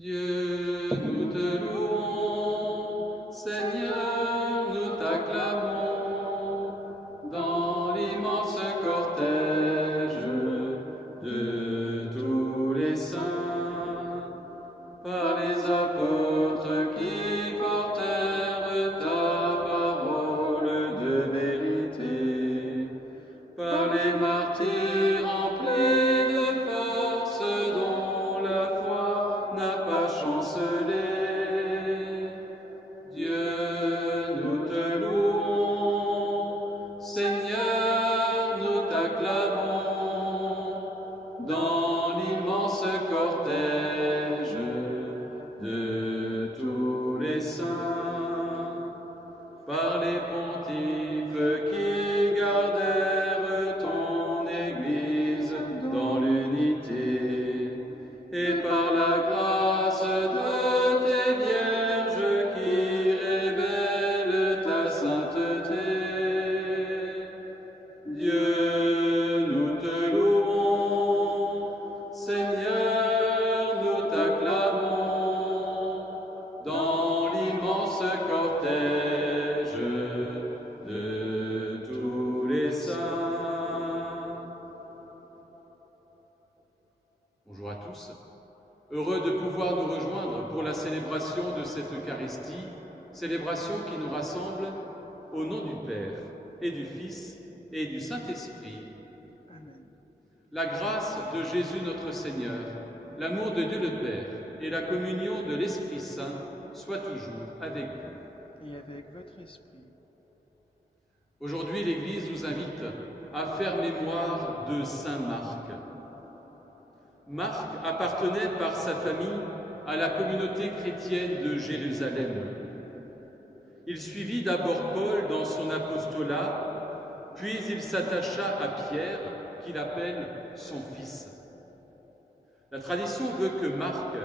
Dieu, nous te louons, Seigneur, nous t'acclamons, dans l'immense cortège de tous les saints, par les apôtres qui portèrent ta parole de vérité, par les martyrs remplis de force dont la foi n'a pas chancelé. Dieu, nous te louons, Seigneur, nous t'acclamons, dans l'immense cortège de tous les saints, par les pontifes qui gardèrent ton Église dans l'unité, et par la grâce de tes vierges qui révèlent ta sainteté. Dieu, nous te louons, Seigneur, nous t'acclamons, dans l'immense cortège de tous les saints. Bonjour à tous. Heureux de pouvoir nous rejoindre pour la célébration de cette Eucharistie, célébration qui nous rassemble au nom du Père et du Fils et du Saint-Esprit. Amen. La grâce de Jésus notre Seigneur, l'amour de Dieu le Père et la communion de l'Esprit Saint soient toujours avec vous. Et avec votre esprit. Aujourd'hui, l'Église nous invite à faire mémoire de Saint Marc. Marc appartenait par sa famille à la communauté chrétienne de Jérusalem. Il suivit d'abord Paul dans son apostolat, puis il s'attacha à Pierre, qu'il appelle son fils. La tradition veut que Marc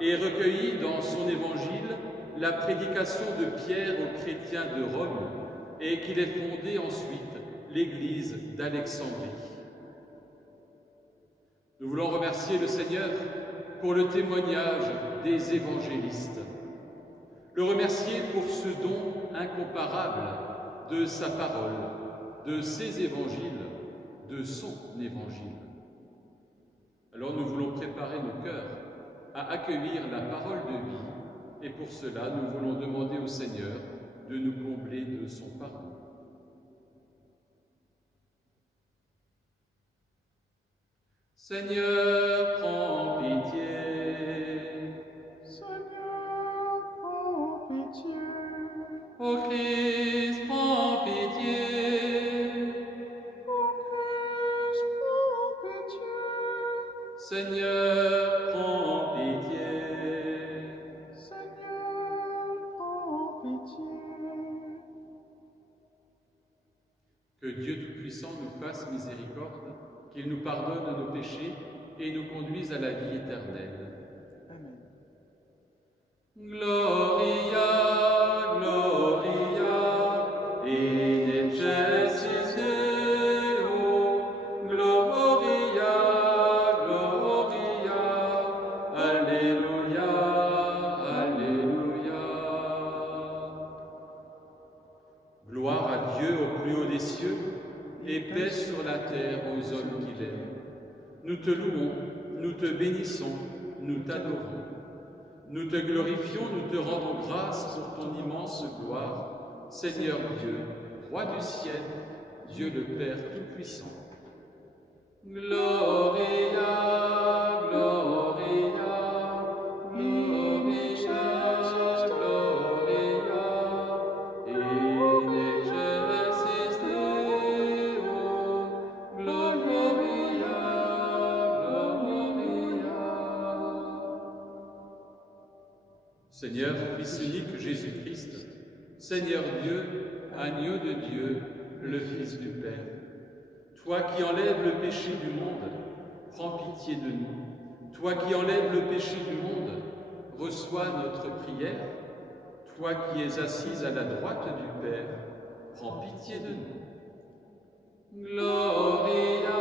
ait recueilli dans son évangile la prédication de Pierre aux chrétiens de Rome et qu'il ait fondé ensuite l'église d'Alexandrie. Nous voulons remercier le Seigneur pour le témoignage des évangélistes, le remercier pour ce don incomparable de sa parole, de ses évangiles, de son évangile. Alors nous voulons préparer nos cœurs à accueillir la parole de vie, et pour cela nous voulons demander au Seigneur de nous combler de son pardon. Seigneur, prends pitié. Seigneur, prends pitié. Ô Christ, prends pitié. Ô Christ, prends pitié. Seigneur, prends pitié. Seigneur, prends pitié. Que Dieu Tout-Puissant nous fasse miséricorde, qu'il nous pardonne nos péchés et nous conduise à la vie éternelle. Amen. Gloria, Gloria, in excelsis Deo, Gloria, Gloria, Alléluia, Alléluia. Gloire à Dieu au plus haut des cieux, et paix sur la terre aux hommes qu'il aime. Nous te louons, nous te bénissons, nous t'adorons. Nous te glorifions, nous te rendons grâce pour ton immense gloire, Seigneur Dieu, Roi du ciel, Dieu le Père Tout-Puissant. Gloria, Gloria, Gloria, Gloria, in excelsis Deo, Gloria, Gloria. Seigneur, Fils unique Jésus-Christ, Seigneur Dieu, agneau de Dieu, le Fils du Père, toi qui enlèves le péché du monde, prends pitié de nous. Toi qui enlèves le péché du monde, reçois notre prière. Toi qui es assise à la droite du Père, prends pitié de nous. Gloria,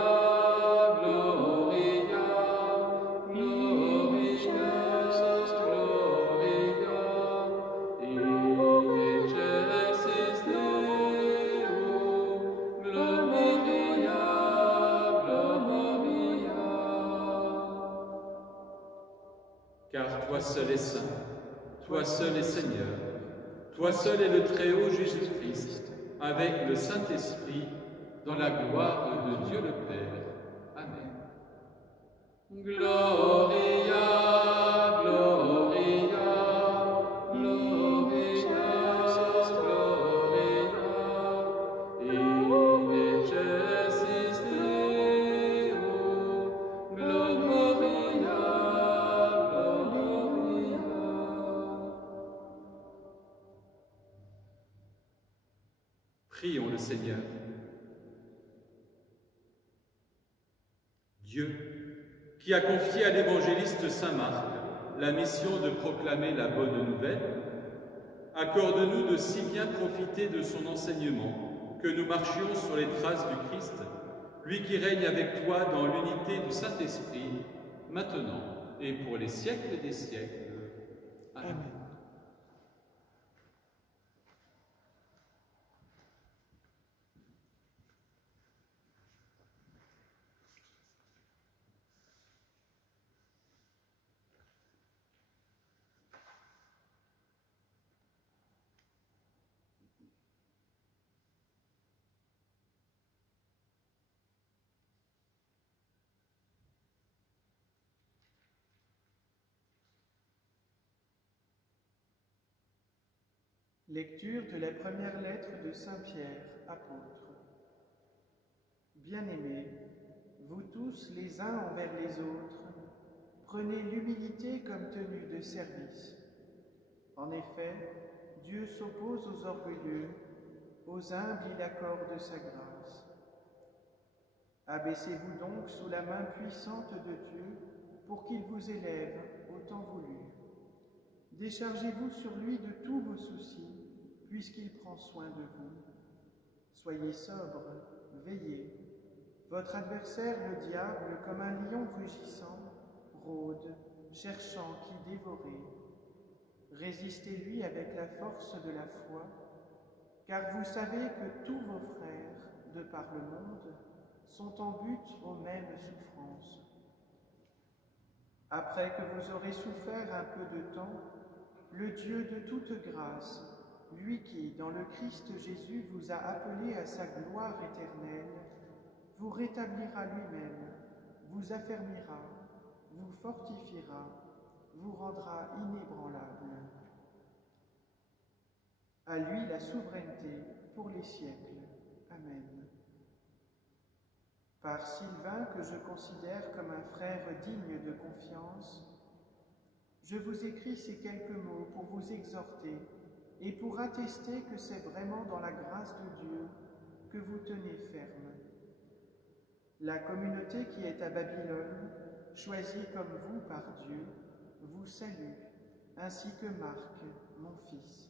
Gloria, Gloria, seul est saint, toi seul est Seigneur, toi seul est le Très-Haut Jésus-Christ, avec le Saint-Esprit, dans la gloire de Dieu le Père. Amen. Gloria, Gloria, Gloria, Gloria, in excelsis Deo, Gloria, Gloria. Prions le Seigneur. Dieu, qui a confié à l'évangéliste saint Marc la mission de proclamer la bonne nouvelle, accorde-nous de si bien profiter de son enseignement que nous marchions sur les traces du Christ, lui qui règne avec toi dans l'unité du Saint-Esprit, maintenant et pour les siècles des siècles. Amen. Lecture de la première lettre de Saint Pierre, apôtre. Bien-aimés, vous tous les uns envers les autres, prenez l'humilité comme tenue de service. En effet, Dieu s'oppose aux orgueilleux, aux humbles il accorde sa grâce. Abaissez-vous donc sous la main puissante de Dieu pour qu'il vous élève au temps voulu. Déchargez-vous sur lui de tous vos soucis, puisqu'il prend soin de vous. Soyez sobres, veillez. Votre adversaire, le diable, comme un lion rugissant, rôde, cherchant qui dévorer. Résistez-lui avec la force de la foi, car vous savez que tous vos frères, de par le monde, sont en but aux mêmes souffrances. Après que vous aurez souffert un peu de temps, le Dieu de toute grâce, lui qui, dans le Christ Jésus, vous a appelé à sa gloire éternelle, vous rétablira lui-même, vous affermira, vous fortifiera, vous rendra inébranlable. À lui la souveraineté pour les siècles. Amen. Par Sylvain, que je considère comme un frère digne de confiance, je vous écris ces quelques mots pour vous exhorter et pour attester que c'est vraiment dans la grâce de Dieu que vous tenez ferme. La communauté qui est à Babylone, choisie comme vous par Dieu, vous salue, ainsi que Marc, mon fils.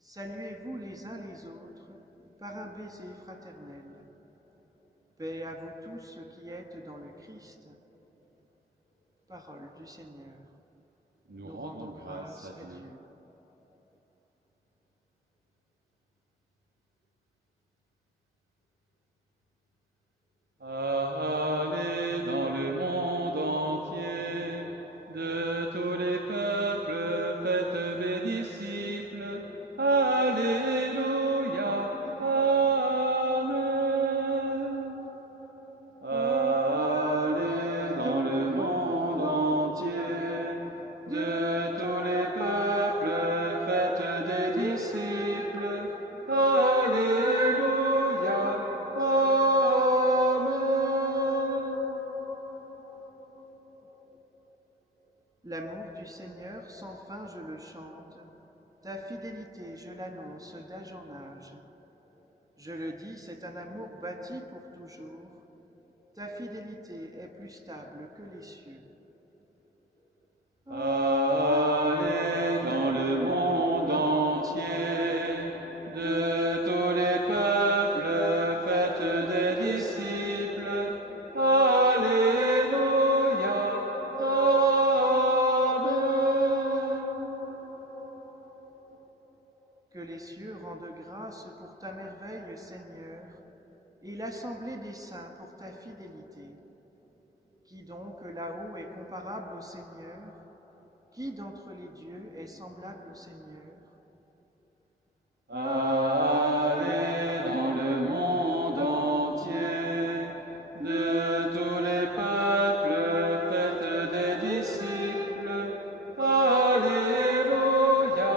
Saluez-vous les uns les autres par un baiser fraternel. Paix à vous tous qui êtes dans le Christ. Parole du Seigneur. Nous rendons grâce à Dieu. Allez dans le monde entier, de tous les peuples, faites mes disciples. Alléluia, Amen. Allez dans le monde entier, de tous les peuples, faites des disciples. Alléluia, Amen. L'amour du Seigneur sans fin je le chante, ta fidélité je l'annonce d'âge en âge. Je le dis, c'est un amour bâti pour toujours, ta fidélité est plus stable que les cieux. Allez dans le monde entier, de tous les peuples, faites des disciples. Alléluia, Amen. Que les cieux rendent grâce pour ta merveille, Seigneur, et l'assemblée des saints pour ta fidélité. Qui donc là-haut est comparable au Seigneur, Qui d'entre les dieux est semblable au Seigneur? Allez dans le monde entier, de tous les peuples, faites des disciples. Alléluia,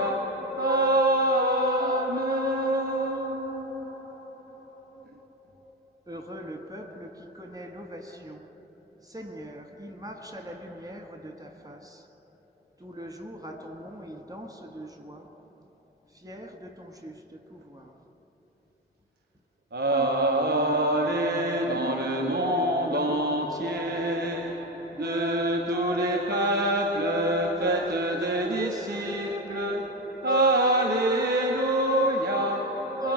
Amen. Heureux le peuple qui connaît l'ovation. Seigneur, il marche à la lumière de ta face. Tout le jour à ton nom il danse de joie, fier de ton juste pouvoir. Allez dans le monde entier, de tous les peuples, faites des disciples. Alléluia, Amen.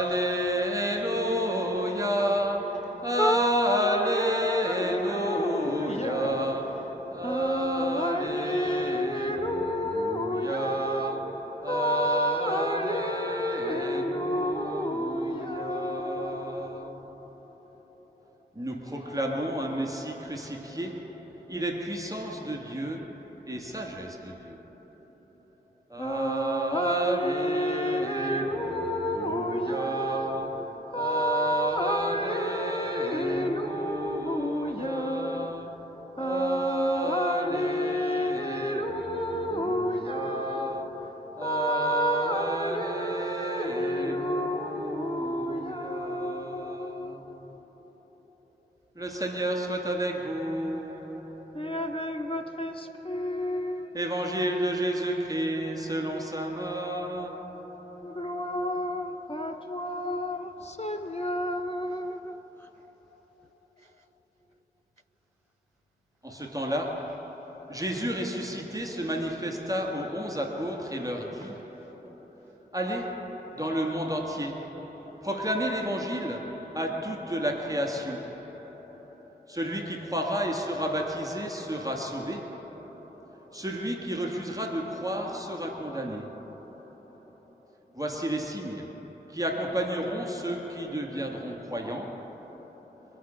Alléluia, Alléluia, Alléluia, Alléluia. Nous proclamons un Messie crucifié, il est puissance de Dieu et sagesse de Dieu. Alléluia, Alléluia, Alléluia, Alléluia. Le Seigneur soit avec vous. Et avec votre esprit. Évangile de Jésus-Christ selon saint Marc. Gloire à toi, Seigneur. En ce temps-là, Jésus ressuscité se manifesta aux 11 apôtres et leur dit « Allez dans le monde entier, proclamez l'Évangile à toute la création. Celui qui croira et sera baptisé sera sauvé. Celui qui refusera de croire sera condamné. Voici les signes qui accompagneront ceux qui deviendront croyants.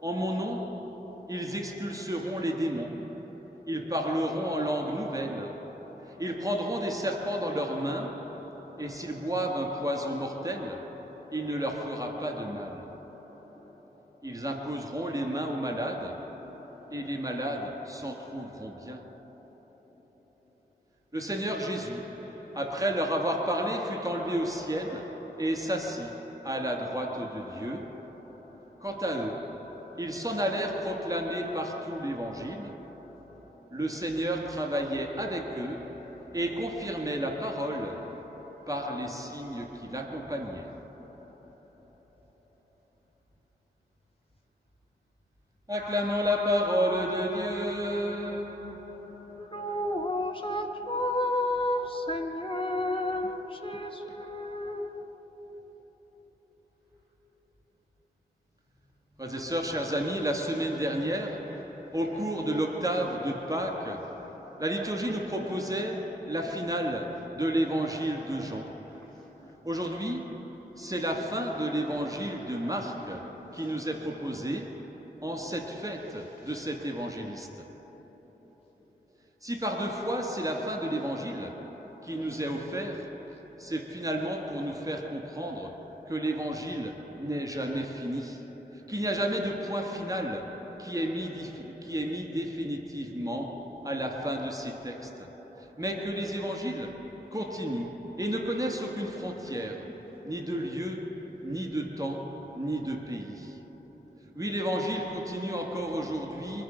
En mon nom, ils expulseront les démons. Ils parleront en langue nouvelle. Ils prendront des serpents dans leurs mains, et s'ils boivent un poison mortel, il ne leur fera pas de mal. Ils imposeront les mains aux malades, et les malades s'en trouveront bien. Le Seigneur Jésus, après leur avoir parlé, fut enlevé au ciel et s'assit à la droite de Dieu. Quant à eux, ils s'en allèrent proclamer partout l'Évangile. Le Seigneur travaillait avec eux et confirmait la parole par les signes qui l'accompagnaient. Acclamons la parole de Dieu. Louange à toi, Seigneur Jésus. Frères et sœurs, chers amis, la semaine dernière, au cours de l'octave de Pâques, la liturgie nous proposait la finale de l'évangile de Jean. Aujourd'hui, c'est la fin de l'évangile de Marc qui nous est proposée en cette fête de cet évangéliste. Si par deux fois c'est la fin de l'évangile qui nous est offert, c'est finalement pour nous faire comprendre que l'évangile n'est jamais fini, qu'il n'y a jamais de point final qui est mis définitivement à la fin de ces textes, mais que les évangiles continuent et ne connaissent aucune frontière, ni de lieu, ni de temps, ni de pays. Oui, l'Évangile continue encore aujourd'hui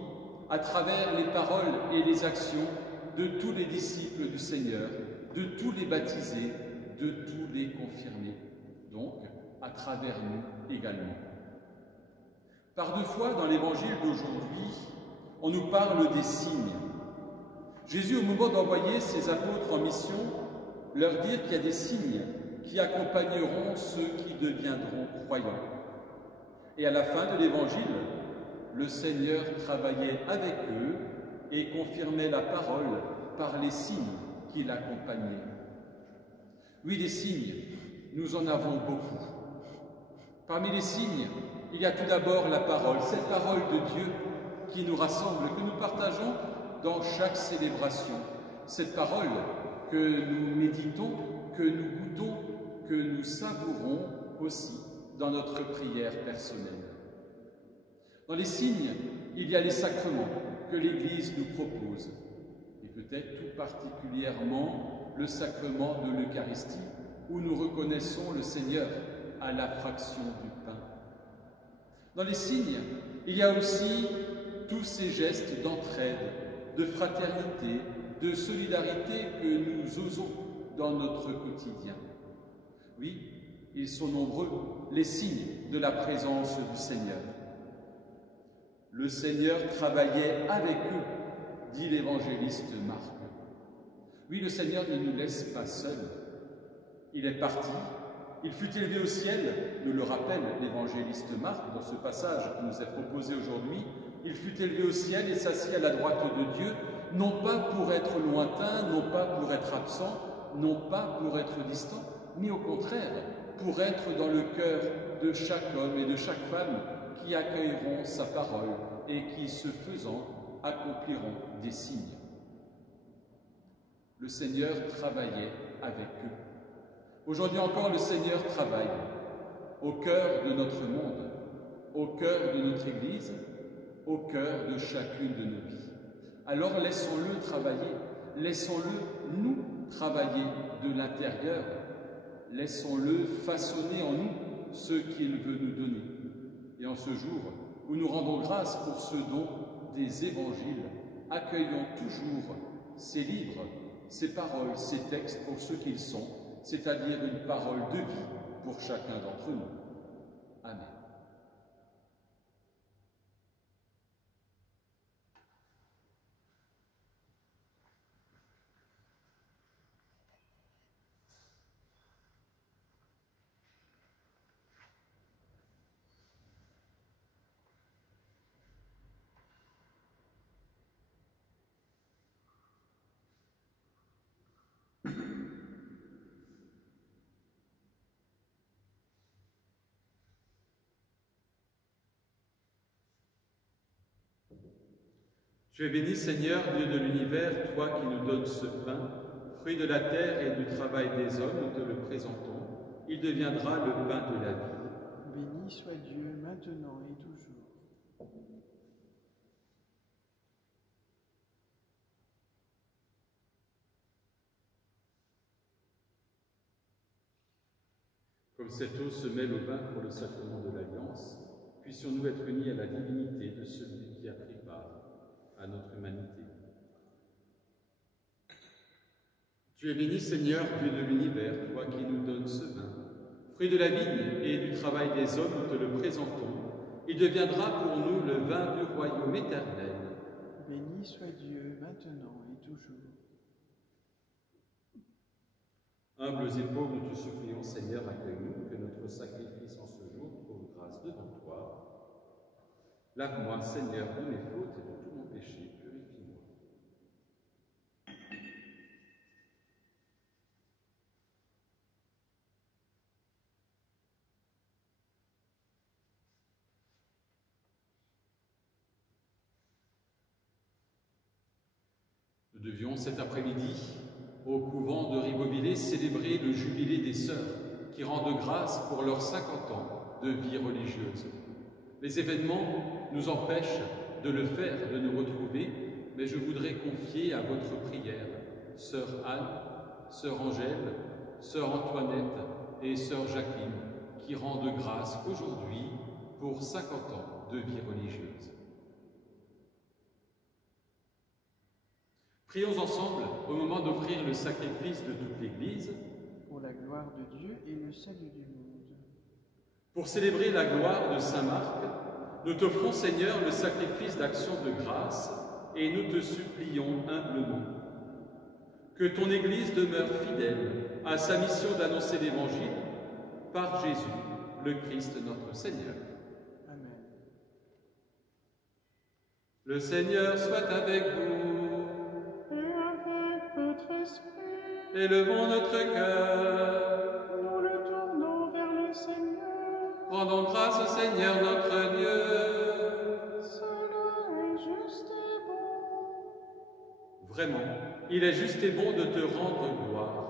à travers les paroles et les actions de tous les disciples du Seigneur, de tous les baptisés, de tous les confirmés, donc à travers nous également. Par deux fois dans l'Évangile d'aujourd'hui, on nous parle des signes. Jésus, au moment d'envoyer ses apôtres en mission, leur dire qu'il y a des signes qui accompagneront ceux qui deviendront croyants. Et à la fin de l'Évangile, le Seigneur travaillait avec eux et confirmait la parole par les signes qui l'accompagnaient. Oui, des signes, nous en avons beaucoup. Parmi les signes, il y a tout d'abord la parole, cette parole de Dieu qui nous rassemble, que nous partageons dans chaque célébration. Cette parole que nous méditons, que nous goûtons, que nous savourons aussi dans notre prière personnelle. Dans les signes, il y a les sacrements que l'Église nous propose, et peut-être tout particulièrement le sacrement de l'Eucharistie, où nous reconnaissons le Seigneur à la fraction du pain. Dans les signes, il y a aussi tous ces gestes d'entraide, de fraternité, de solidarité que nous osons dans notre quotidien. Oui, ils sont nombreux, les signes de la présence du Seigneur. Le Seigneur travaillait avec eux, dit l'évangéliste Marc. Oui, le Seigneur ne nous laisse pas seuls. Il est parti, il fut élevé au ciel, nous le rappelle l'évangéliste Marc dans ce passage qui nous est proposé aujourd'hui. Il fut élevé au ciel et s'assit à la droite de Dieu, non pas pour être lointain, non pas pour être absent, non pas pour être distant, mais au contraire, pour être dans le cœur de chaque homme et de chaque femme qui accueilleront sa parole et qui, ce faisant, accompliront des signes. Le Seigneur travaillait avec eux. Aujourd'hui encore, le Seigneur travaille au cœur de notre monde, au cœur de notre Église, au cœur de chacune de nos vies. Alors laissons-le travailler, laissons-le nous travailler de l'intérieur, laissons-le façonner en nous ce qu'il veut nous donner. Et en ce jour où nous rendons grâce pour ce don des évangiles, accueillons toujours ces livres, ces paroles, ces textes pour ce qu'ils sont, c'est-à-dire une parole de vie pour chacun d'entre nous. Amen. Tu es béni, Seigneur, Dieu de l'univers, toi qui nous donnes ce pain, fruit de la terre et du travail des hommes, nous te le présentons. Il deviendra le pain de la vie. Béni soit Dieu, maintenant et toujours. Comme cette eau se mêle au vin pour le sacrement de l'Alliance, puissions-nous être unis à la divinité de celui qui a pris part à notre humanité. Tu es béni, Seigneur, Dieu de l'univers, toi qui nous donnes ce vin, fruit de la vigne et du travail des hommes, nous te le présentons. Il deviendra pour nous le vin du royaume éternel. Béni soit Dieu, maintenant et toujours. Humbles et pauvres, nous te supplions, Seigneur, accueille-nous, que notre sacrifice en ce jour trouve grâce devant toi. Lave-moi, Seigneur, de mes fautes et de tout mon péché, purifie-moi. Nous devions cet après-midi, au couvent de Ribeauvillé, célébrer le jubilé des sœurs qui rendent grâce pour leurs 50 ans de vie religieuse. Les événements nous empêchent de le faire, de nous retrouver, mais je voudrais confier à votre prière sœur Anne, sœur Angèle, sœur Antoinette et sœur Jacqueline qui rendent grâce aujourd'hui pour 50 ans de vie religieuse. Prions ensemble au moment d'offrir le sacrifice de toute l'Église pour la gloire de Dieu et le salut du monde. Pour célébrer la gloire de Saint Marc, nous t'offrons, Seigneur, le sacrifice d'action de grâce et nous te supplions humblement que ton Église demeure fidèle à sa mission d'annoncer l'Évangile par Jésus, le Christ notre Seigneur. Amen. Le Seigneur soit avec vous. Et avec votre esprit, Élevons notre cœur. nous le tournons vers le Seigneur. Rendons grâce au Seigneur notre Dieu. Cela est juste et bon. Vraiment, il est juste et bon de te rendre gloire,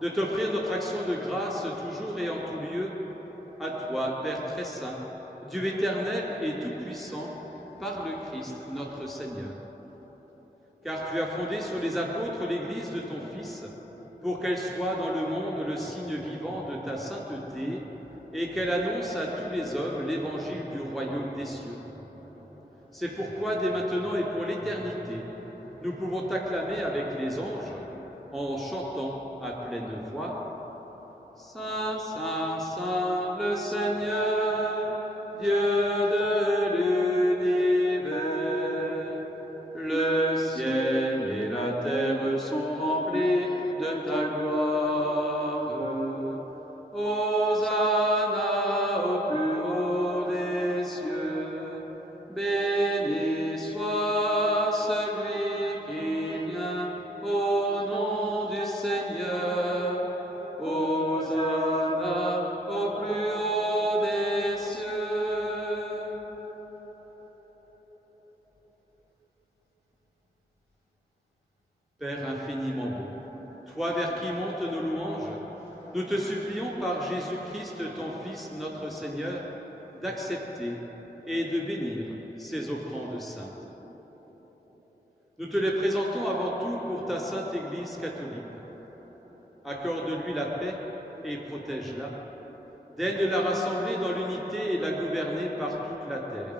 de t'offrir notre action de grâce toujours et en tout lieu, à toi, Père très saint, Dieu éternel et tout-puissant, par le Christ notre Seigneur. Car tu as fondé sur les apôtres l'Église de ton Fils, pour qu'elle soit dans le monde le signe vivant de ta sainteté et qu'elle annonce à tous les hommes l'évangile du royaume des cieux. C'est pourquoi, dès maintenant et pour l'éternité, nous pouvons t'acclamer avec les anges en chantant à pleine voix « Saint, Saint, Saint, le Seigneur, Dieu de l'univers, le ciel et la terre sont remplis de ta gloire. Hosanna au plus haut des cieux, béni soit celui qui vient au nom du Seigneur. Hosanna au plus haut des cieux. Père infiniment bon, toi vers qui montent nos louanges, nous te supplions par Jésus-Christ, ton Fils, notre Seigneur, d'accepter et de bénir ces offrandes saintes. Nous te les présentons avant tout pour ta sainte Église catholique. Accorde-lui la paix et protège-la. Daigne de la rassembler dans l'unité et la gouverner par toute la terre.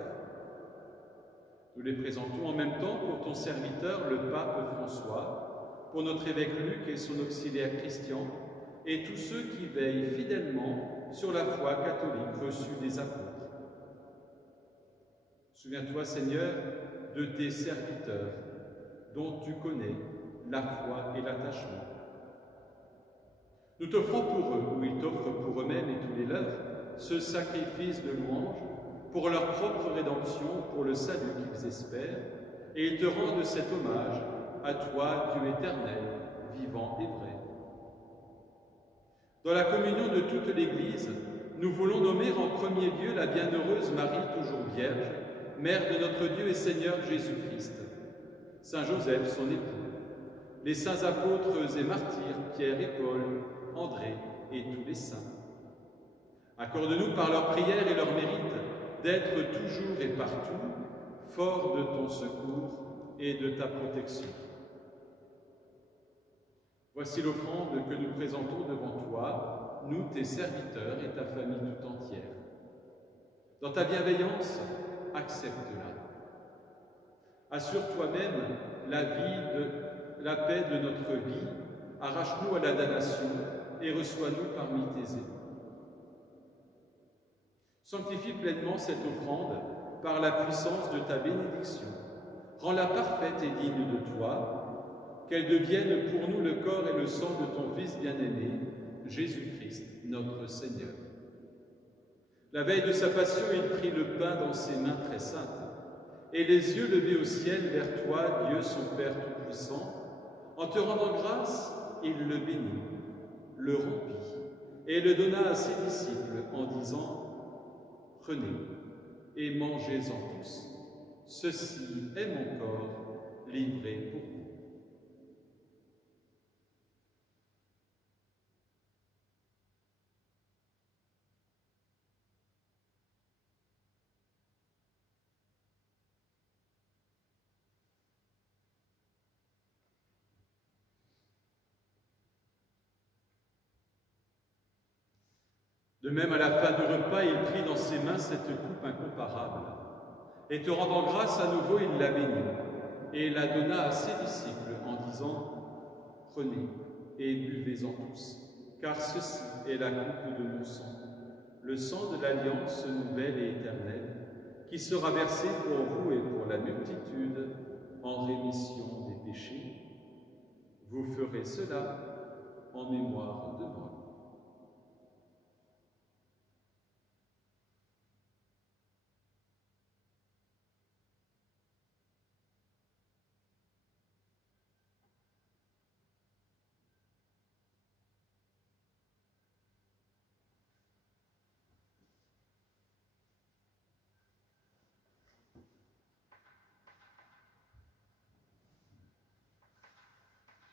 Nous les présentons en même temps pour ton serviteur, le pape François, pour notre évêque Luc et son auxiliaire Christian, et tous ceux qui veillent fidèlement sur la foi catholique reçue des apôtres. Souviens-toi, Seigneur, de tes serviteurs, dont tu connais la foi et l'attachement. Nous t'offrons pour eux, ou ils t'offrent pour eux-mêmes et tous les leurs, ce sacrifice de louange pour leur propre rédemption, pour le salut qu'ils espèrent, et ils te rendent cet hommage à toi, Dieu éternel, vivant et vrai. Dans la communion de toute l'Église, nous voulons nommer en premier lieu la bienheureuse Marie, toujours vierge, mère de notre Dieu et Seigneur Jésus-Christ, Saint Joseph, son époux, les saints apôtres et martyrs, Pierre et Paul, André et tous les saints. Accorde-nous par leurs prières et leurs mérites d'être toujours et partout forts de ton secours et de ta protection. Voici l'offrande que nous présentons devant toi, nous, tes serviteurs et ta famille tout entière. Dans ta bienveillance, accepte-la. Assure toi-même la paix de notre vie, arrache-nous à la damnation et reçois-nous parmi tes élus. Sanctifie pleinement cette offrande par la puissance de ta bénédiction. Rends-la parfaite et digne de toi, qu'elle devienne pour nous le corps et le sang de ton Fils bien-aimé, Jésus-Christ, notre Seigneur. La veille de sa passion, il prit le pain dans ses mains très saintes, et les yeux levés au ciel vers toi, Dieu son Père Tout-Puissant, en te rendant grâce, il le bénit, le rompit, et le donna à ses disciples en disant « Prenez et mangez-en tous. Ceci est mon corps livré pour vous. » De même, à la fin du repas, il prit dans ses mains cette coupe incomparable, et te rendant grâce à nouveau, il la bénit, et la donna à ses disciples en disant « Prenez et buvez-en tous, car ceci est la coupe de mon sang, le sang de l'alliance nouvelle et éternelle, qui sera versé pour vous et pour la multitude en rémission des péchés. Vous ferez cela en mémoire de moi. »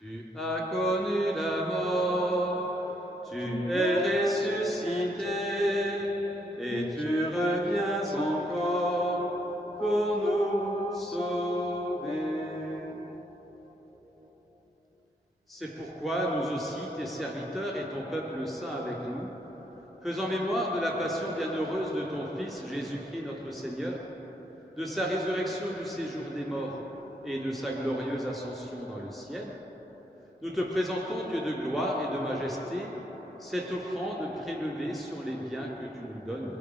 Tu as connu la mort, tu es ressuscité, et tu reviens encore pour nous sauver. C'est pourquoi nous aussi, tes serviteurs et ton peuple saint avec nous, faisant mémoire de la passion bienheureuse de ton Fils Jésus-Christ notre Seigneur, de sa résurrection du séjour des morts et de sa glorieuse ascension dans le ciel, nous te présentons, Dieu de gloire et de majesté, cette offrande prélevée sur les biens que tu nous donnes,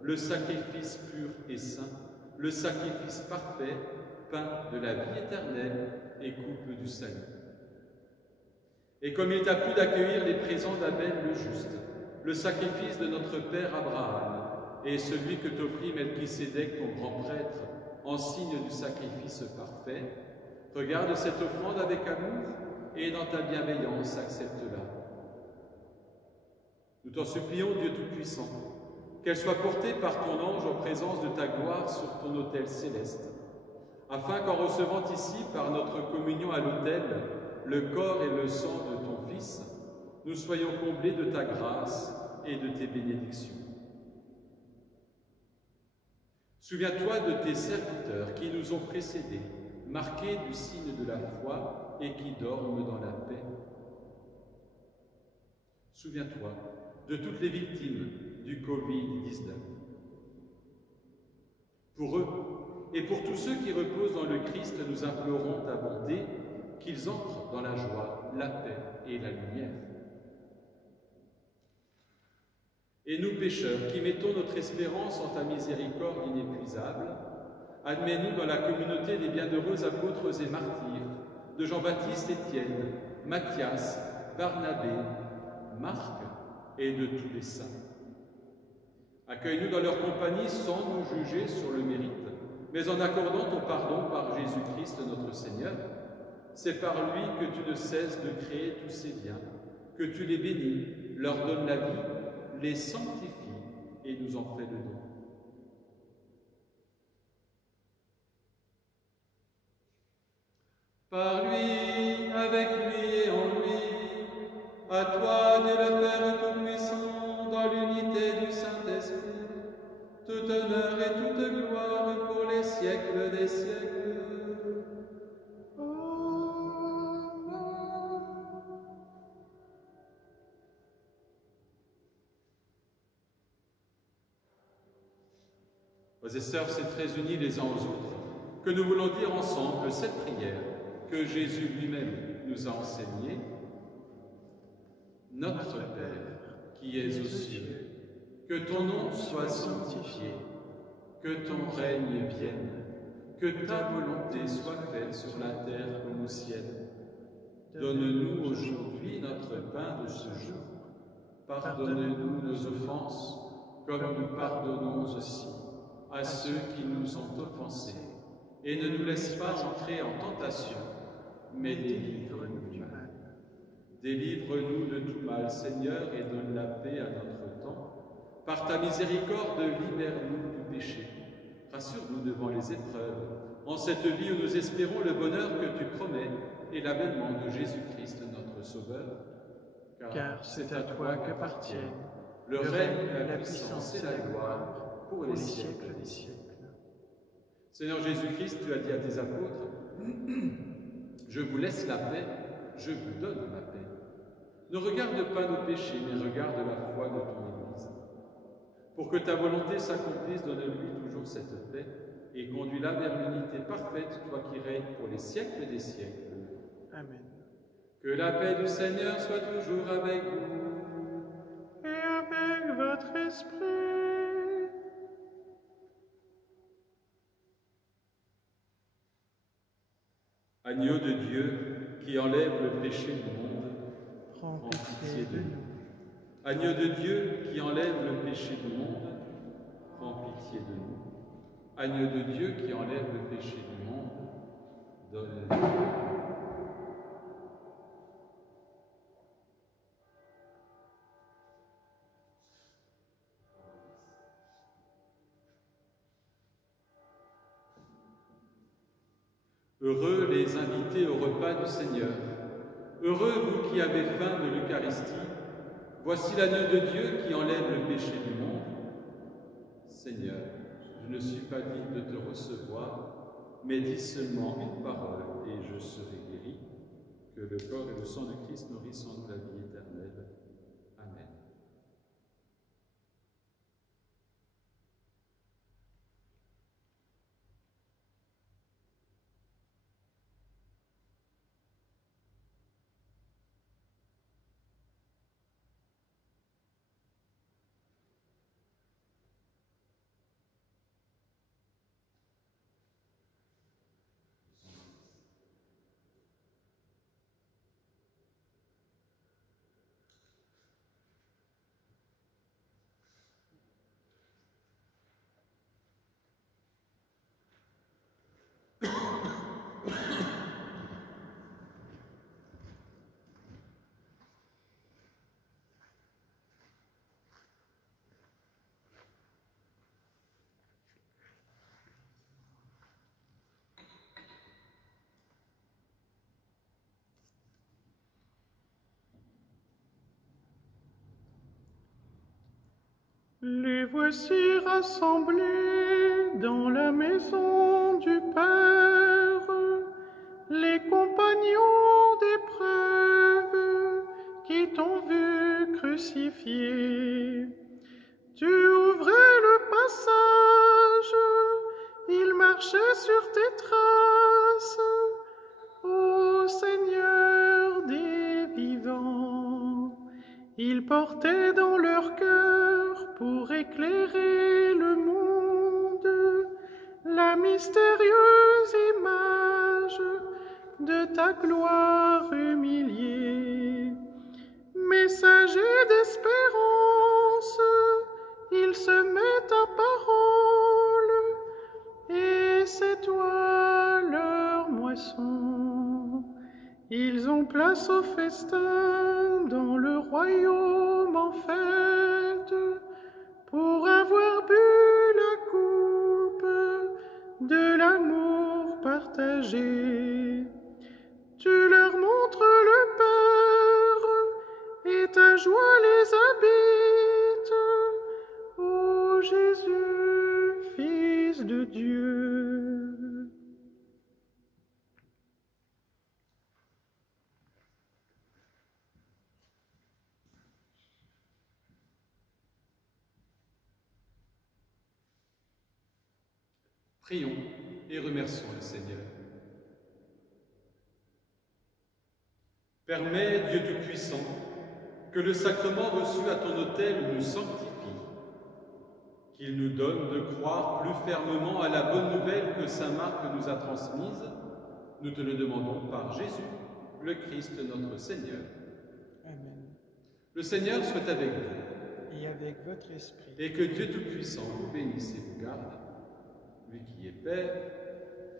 le sacrifice pur et saint, le sacrifice parfait, pain de la vie éternelle et coupe du salut. Et comme il t'a plu d'accueillir les présents d'Abel le juste, le sacrifice de notre père Abraham et celui que t'offrit Melchisédek, ton grand prêtre, en signe du sacrifice parfait, regarde cette offrande avec amour et dans ta bienveillance accepte-la. Nous t'en supplions, Dieu Tout-Puissant, qu'elle soit portée par ton ange en présence de ta gloire sur ton autel céleste, afin qu'en recevant ici, par notre communion à l'autel, le corps et le sang de ton Fils, nous soyons comblés de ta grâce et de tes bénédictions. Souviens-toi de tes serviteurs qui nous ont précédés, marqués du signe de la foi et qui dorment dans la paix. Souviens-toi de toutes les victimes du Covid-19. Pour eux et pour tous ceux qui reposent dans le Christ, nous implorons ta bonté, qu'ils entrent dans la joie, la paix et la lumière. Et nous, pécheurs, qui mettons notre espérance en ta miséricorde inépuisable, admets-nous dans la communauté des bienheureux apôtres et martyrs, de Jean-Baptiste, Étienne, Matthias, Barnabé, Marc et de tous les saints. Accueille-nous dans leur compagnie sans nous juger sur le mérite, mais en accordant ton pardon par Jésus-Christ notre Seigneur. C'est par lui que tu ne cesses de créer tous ces biens, que tu les bénis, leur donnes la vie, les sanctifies et nous en fais le don. Par lui, avec lui et en lui, à toi, Dieu le Père Tout-Puissant, dans l'unité du Saint-Esprit, tout honneur et toute gloire pour les siècles des siècles. Frères et sœurs, c'est très unis les uns aux autres que nous voulons dire ensemble cette prière que Jésus lui-même nous a enseignée. Notre Père, qui es aux cieux, que ton nom soit sanctifié, que ton règne vienne, que ta volonté soit faite sur la terre comme au ciel. Donne-nous aujourd'hui notre pain de ce jour. Pardonne-nous nos offenses, comme nous pardonnons aussi à ceux qui nous ont offensés. Et ne nous laisse pas entrer en tentation, mais délivre-nous du mal. Délivre-nous de tout mal, Seigneur, et donne la paix à notre temps. Par ta miséricorde, libère-nous du péché. Rassure-nous devant les épreuves, en cette vie où nous espérons le bonheur que tu promets et l'avènement de Jésus-Christ, notre Sauveur. Car c'est à toi qu'appartiennent le règne, la puissance et la gloire pour les siècles des siècles. Seigneur Jésus-Christ, tu as dit à tes apôtres, « Je vous laisse la paix, je vous donne ma paix. Ne regarde pas nos péchés, mais regarde la foi de ton Église. Pour que ta volonté s'accomplisse, donne-lui toujours cette paix et conduis-la vers l'unité parfaite, toi qui règnes pour les siècles des siècles. Amen. Que la paix du Seigneur soit toujours avec vous. Et avec votre esprit. Agneau de Dieu, qui enlève le péché du monde, Prends pitié de nous. Agneau de Dieu, qui enlève le péché du monde, prends pitié de nous. Agneau de Dieu, qui enlève le péché du monde, donne-nous. Heureux les invités au repas du Seigneur. Heureux vous qui avez faim de l'Eucharistie, voici l'agneau de Dieu qui enlève le péché du monde. Seigneur, je ne suis pas digne de te recevoir, mais dis seulement une parole et je serai guéri. Que le corps et le sang de Christ nourrissent en nous la vie éternelle. Amen. Les voici rassemblés dans la maison du Père, les compagnons d'épreuve qui t'ont vu crucifié. Tu ouvrais le passage, ils marchaient sur tes traces, ô Seigneur des vivants. Ils portaient dans leur cœur pour éclairer le monde la mystérieuse image de ta gloire humiliée. Messagers d'espérance, ils se mettent à parole, et c'est toi leur moisson. Ils ont place au festin dans le royaume en fête, pour avoir bu la coupe de l'amour partagé. Tu leur montres le Père, et ta joie les habite, ô Jésus, Fils de Dieu. Prions et remercions le Seigneur. Permets, Dieu Tout-Puissant, que le sacrement reçu à ton autel nous sanctifie, qu'il nous donne de croire plus fermement à la bonne nouvelle que saint Marc nous a transmise. Nous te le demandons par Jésus, le Christ notre Seigneur. Amen. Le Seigneur soit avec vous. Et avec votre esprit. Et que Dieu Tout-Puissant vous bénisse et vous garde, lui qui est Père,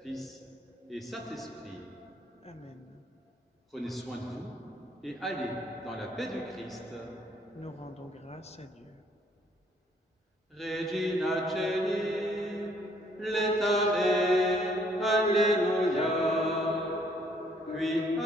Fils et Saint-Esprit. Amen. Prenez soin de vous et allez dans la paix du Christ. Nous rendons grâce à Dieu. Regina Celi, letare, Alleluia, qui